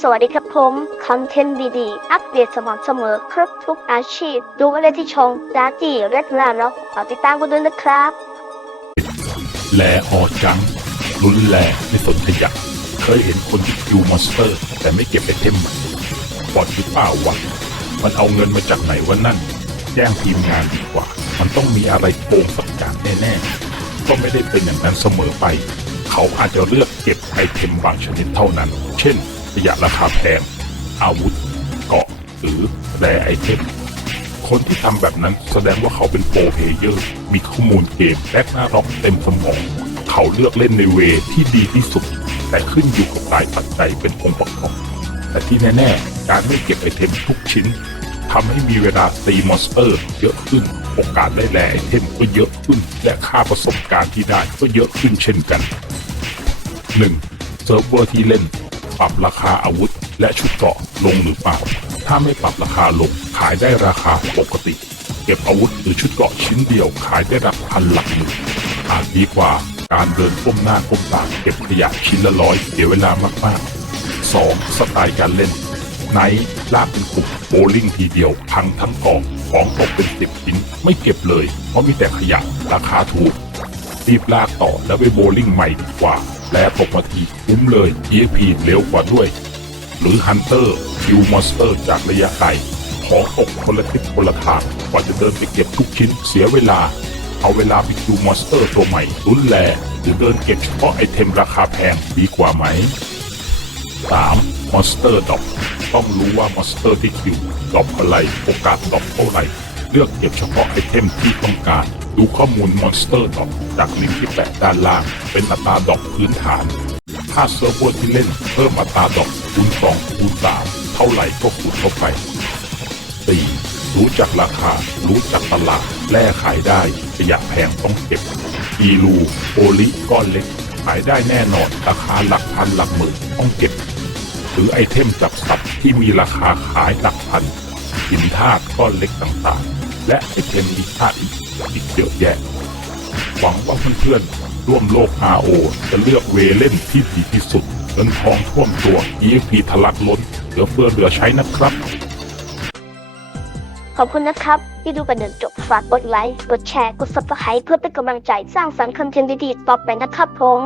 สวัสดีครับผมคอนเทนต์ดีๆ อัปเดตสม่ำเสมอครบทุกอาชีพ ดูอะไรที่ช่องดาจีเรดลาเนาะฝากติดตามกันด้วยนะครับ แลออจังรุนแรงไม่สนขยะเคยเห็นคนที่คิวมอนสเตอร์ แต่ไม่เก็บไอเทมมันบอดหรือเปล่าวะมันเอาเงินมาจากไหนวะนั่น แจ้งทีมงานดีกว่า มันต้องมีอะไรโกงสักอย่างแน่ๆ ก็ไม่ได้เป็นอย่างนั้นเสมอไป เขาอาจจะเลือกเก็บไอเทมบางชนิดเท่านั้น เช่น ยะราคาแพง อาวุธ เกาะหรือแร่ไอเทม คนที่ทำแบบนั้นแสดงว่าเขาเป็นโปรเพเยอร์ มีข้อมูลเกมและหน้าร็อกเต็มสมอง เขาเลือกเล่นในเวที่ดีที่สุด แต่ขึ้นอยู่กับหลายปัจจัยเป็นองค์ประกอบ แต่ที่แน่ๆ การไม่เก็บไอเทมทุกชิ้นทำให้มีเวลาตีมอนสเตอร์เยอะขึ้น โอกาสได้แลไอเทมก็เยอะขึ้น และค่าประสบการณ์ที่ได้ก็เยอะขึ้นเช่นกัน 1. เซิร์ฟเวอร์ที่เล่น ปรับราคาอาวุธ และชุดเกราะลงหรือเปล่า ถ้าไม่ปรับราคาลงขายได้ราคาปกติ เก็บอาวุธหรือชุดเกราะชิ้นเดียวขายได้รับพันหลักหมื่นอาจดีกว่าการเดินก้มหน้าก้มตาเก็บขยะชิ้นละร้อยเสียเวลามากๆ 2. สไตล์การเล่นไนท์ลากเป็นกลุ่มโบลิ่งทีเดียวพังทั้งกองของตกเป็นสิบชิ้นไม่เก็บเลย เพราะมีแต่ขยะราคาถูก รีบลากต่อแล้วไปโบลิ่งใหม่ดีกว่าและตกมาทีคุ้มเลย EXP เร็วกว่าด้วย หรือฮันเตอร์คิวมอนสเตอร์จากระยะไกลขอตกคนละทิศคนละทางกว่าจะเดินไปเก็บทุกชิ้นเสียเวลา เอาเวลาไปคิวมอนสเตอร์ตัวใหม่รุนแรงหรือเดินเก็บเฉพาะไอเทมราคาแพงดีกว่าไหม 3. มอนสเตอร์ดอกต้องรู้ว่ามอนสเตอร์ที่คิวดอกอะไรโอกาสดอกเท่าไหร่เลือกเก็บเฉพาะไอเทมที่ต้องการ ดูข้อมูลมอนสเตอร์ดอกจากลิงก์ที่แปะด้านล่าง เป็นอัตราดอกพื้นฐาน ถ้าเซิร์ฟเวอร์ที่เล่นเพิ่มอัตราดอกคูณ2คูณ3เท่าไหร่ก็คูณเข้าไป 4. รู้จักราคา รู้จักตลาด แล่ขายได้ขยะแพงต้องเก็บอีลูโอลิก้อนเล็ก ขายได้แน่นอนราคาหลักพันหลักหมื่นต้องเก็บหรือไอเทมจับสับที่มีราคาขายหลักพันหินธาตุก้อนเล็กต่างๆ และไอเทมมีค่าอีก อีกเยอะแยะ หวังว่าเพื่อนๆร่วมโลก RO จะเลือกเวเล่นที่ดีที่สุดเงินทองท่วมตัว EXP ทะลักล้นเหลือเฟือเหลือใช้นะครับ ขอบคุณนะครับ ที่ดูกันจนจบฝากกดไลค์ กดแชร์ กดซับสไครต์เพื่อเป็นกำลังใจสร้างสรรค์คอนเทนต์ดีๆต่อไปนะครับผม